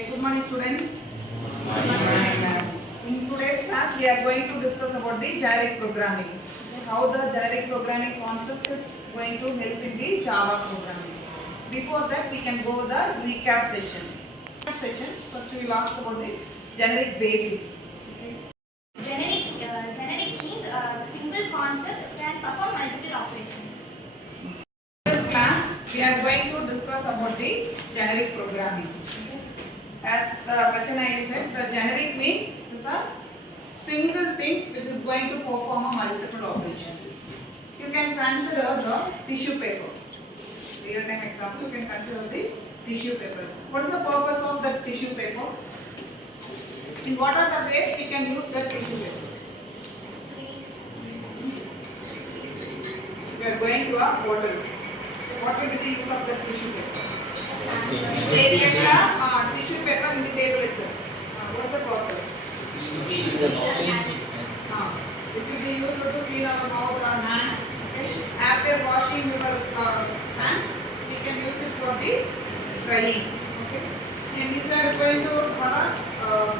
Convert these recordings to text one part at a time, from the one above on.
Okay, good morning students. Good morning. In today's class we are going to discuss about the generic programming. Okay, how the generic programming concept is going to help in the Java programming. Before that we can go the recap session. First we will ask about the generic basics. Okay. Generic means a single concept can perform multiple operations. In this class we are going to discuss about the generic programming. As Rachana said, the generic means it is a single thing which is going to perform a multiple operations. You can consider the tissue paper. Real time example, you can consider the tissue paper. What is the purpose of the tissue paper? In what are the ways we can use the tissue papers? We are going to a bottle. So what will be the use of the tissue paper? They get the tissue paper in the table itself. What is the purpose? It will be used to clean our mouth or hand. Okay. After washing your hands, we can use it for the drying. Okay. And if you are going to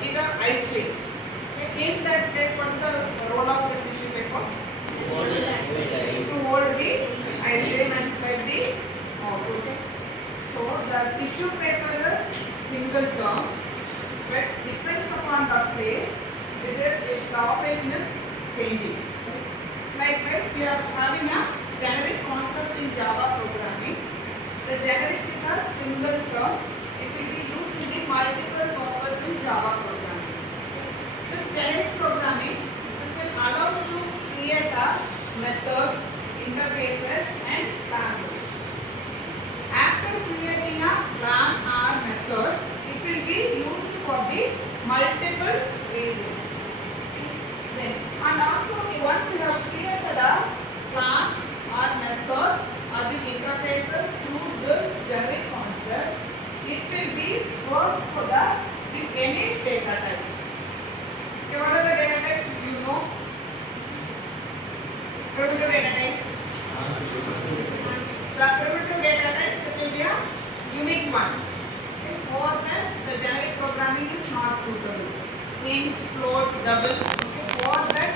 eat an ice cream, okay. In that case, what is the role of the tissue paper? To hold the ice cream and spread the mouth. Okay. So the tissue paper is single term, but depends upon the place if the operation is changing. Likewise, we are having a generic concept in Java programming. The generic is a single term. It will be used in the multiple purpose in Java programming. This generic programming, this will allow us to create methods, interfaces and classes. After creating a class or methods, it will be used for the multiple reasons. Then, and also once you have created a class or methods or the interfaces through this generic concept, it will be work for any data types. Okay, what are the data types? Do you know? Primitive data types. The primitive data types, it will be a unique one. Okay. For that, the generic programming is not suitable. Int, float, double. Okay. For that,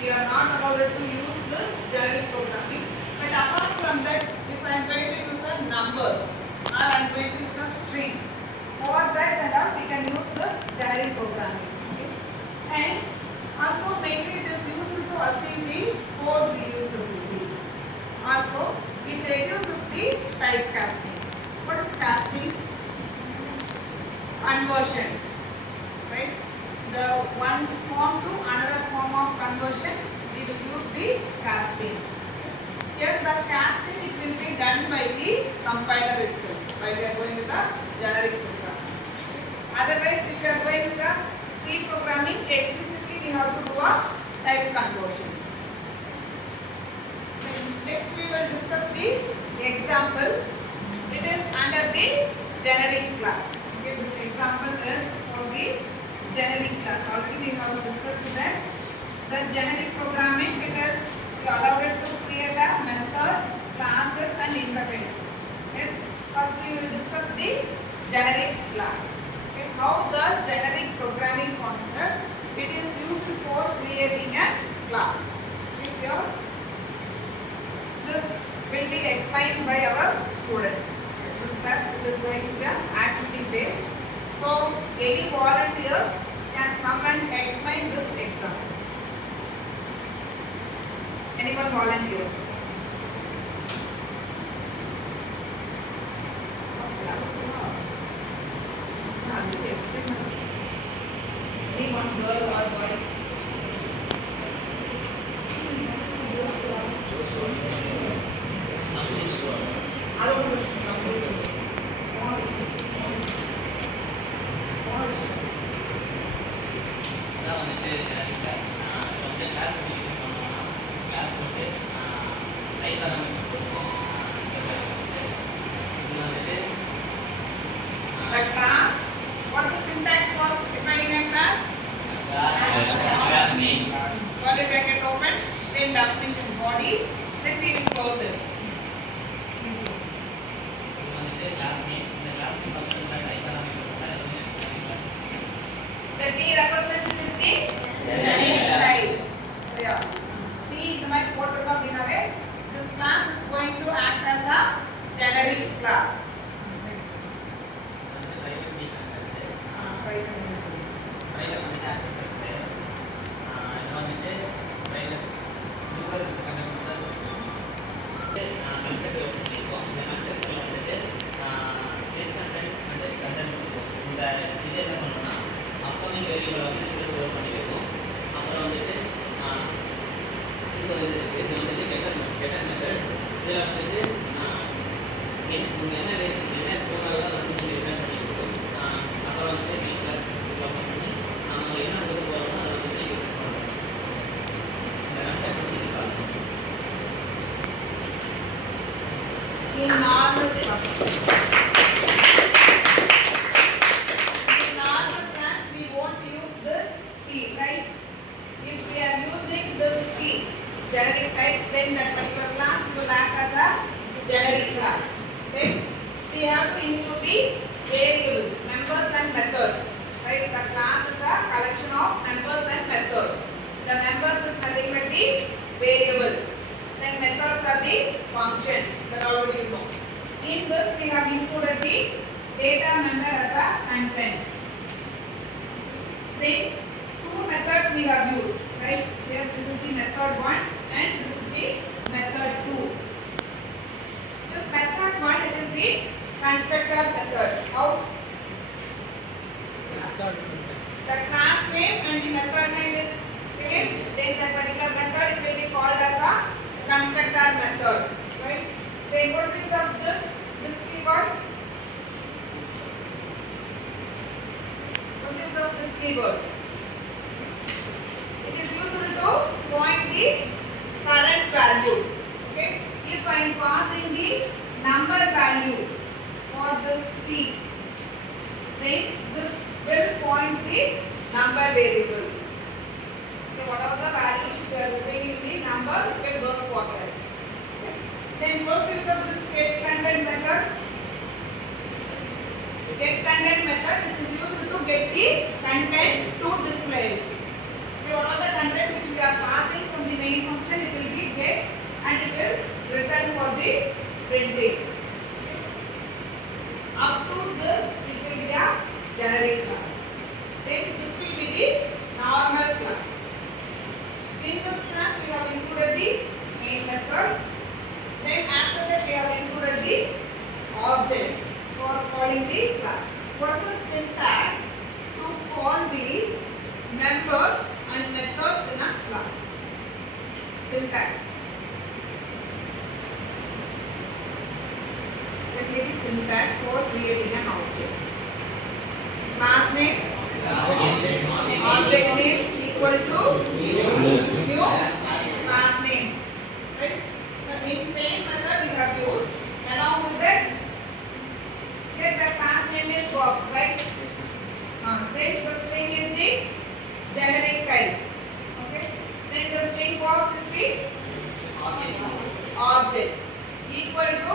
we are not allowed to use this generic programming. But apart from that, if I am going to use a numbers or I am going to use a string, for that and all, we can use this generic programming. Okay. And also mainly it is used to achieve the code reusability. Also, it reduces the typecasting. What is casting? Conversion. Right? The one form to another form of conversion, we will use the casting. Here the casting, it will be done by the compiler itself, while we are going with the generic programming. Otherwise, if you are going with the C programming, explicitly we have to do a type conversions. Next we will discuss the example. It is under the generic class. Okay, this example is for the generic class. Already we have discussed that. The generic programming, it is allowed to create a methods, classes and interfaces. Yes. First we will discuss the generic class. Okay, how the generic programming concept, it is used for creating a class. Okay, here this will be explained by our student. This class it is going to be activity based. So any volunteers can come and explain this example. Anyone volunteer? Anyone, girl or boy? The class, what is the syntax for defining a class? Variable வந்து இதுல store பண்ணி வைப்போம். அப்புறம் வந்துட்டு இது ஒரு இது இருக்கு. இது வந்துட்டு கெட்டர் மெத்தட். இதுல வந்துட்டு என்ன ஸ்டோர் ஆகுதோ அதை வந்து நீங்க ரிட்டர்ன் பண்ணி கொடுக்கும். அப்புறம் வந்துட்டு பி பிளஸ் இதெல்லாம் பண்ணி நம்ம என்ன கொடுக்க போறோமோ அதை வந்து இங்க கொடுப்போம். இந்த கன்ஸ்ட்ரக்ட் வந்து இது கால் in normal class we won't use this P, right? If we are using this P generic type, then that particular class will act as a generic class. Then we have to include the variables, members and methods, right? The class is a collection of members and methods. The members is nothing but the variables. Then methods are the functions that already you know. In this we have included the data member as a content. Then two methods we have used, right? Here this is the method 1 and this is the method 2. This method 1 it is the constructor method. How? The class name and the method name is same. Then that particular method it will be called as a constructor method, right? The importance of this keyword. What's the use of this keyword? It is used to point the current value. Okay? If I am passing the number value for this P, then this will points the number variables. Okay, whatever the value which we are receiving the number will work for that. Okay. Then first use of this get content method. Get content method which is used to get the content to display. Okay, whatever the content which we are passing from the main function, it will be get and it will return for the printing. Okay. Up to this it will be a generic class. Then this will be the normal class. In this class we have included the main method. Then after that we have included the object for calling the class. What is the syntax to call the members and methods in a class? Syntax. That is the syntax for creating an object. Class name, object name equal to new class name, right? But in same method we have used along with that. Here the class name is box, right? Then the string is the generic type. Okay. Then the string box is the object equal to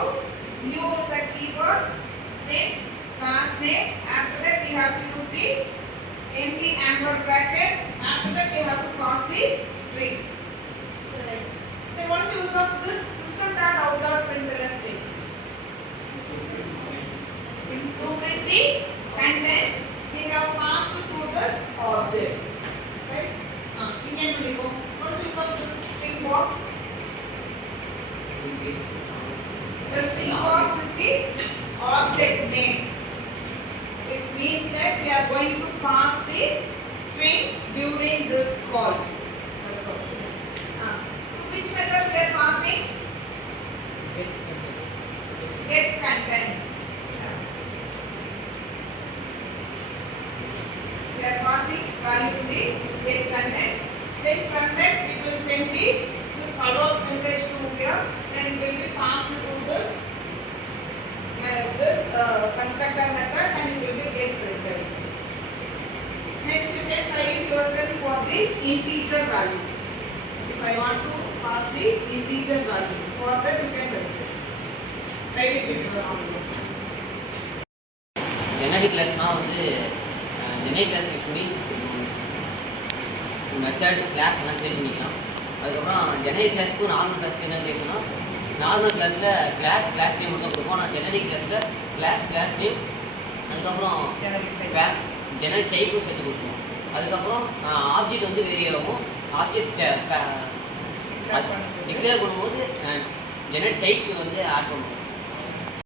new is a keyword. Then class name. After that we have to use the empty angle bracket. After that we have to pass the string. Right. Then what is the use of this system.out.println string? To print the content we have passed through this object. Right? What is the use of this string box? The string box is the object name. It means that we are going to pass the string during this call. That's all. Which method we are passing? Get content. We are passing value to the get content. Then from that it will send this hello message to here. Then it will be passed to this constructor method and it will be get printed. Next you can try it yourself for the integer value. If I want to pass the integer value, for that you can try it with your own. Generic class now generic class use பண்ணி method class எல்லாம் create பண்ணிக்கலாம். அதுக்கப்புறம் generic கிளாஸ்க்கு normal கிளாஸ்க்கு என்ன பேசணும்னா normal கிளாஸில் class name மட்டும் கொடுப்போம். ஆனால் ஜெனரிக் கிளாஸில் கிளாஸ் நேம் அதுக்கப்புறம் ஜெனரிக் டைப்பும் சேர்த்து கொடுப்போம். அதுக்கப்புறம் ஆப்ஜெக்ட் வந்து வேரி ஆகும். ஆப்ஜெக்ட் டிக்ளேர் பண்ணும்போது ஜெனரிக் டைப் வந்து ஆட் பண்ணுவோம்.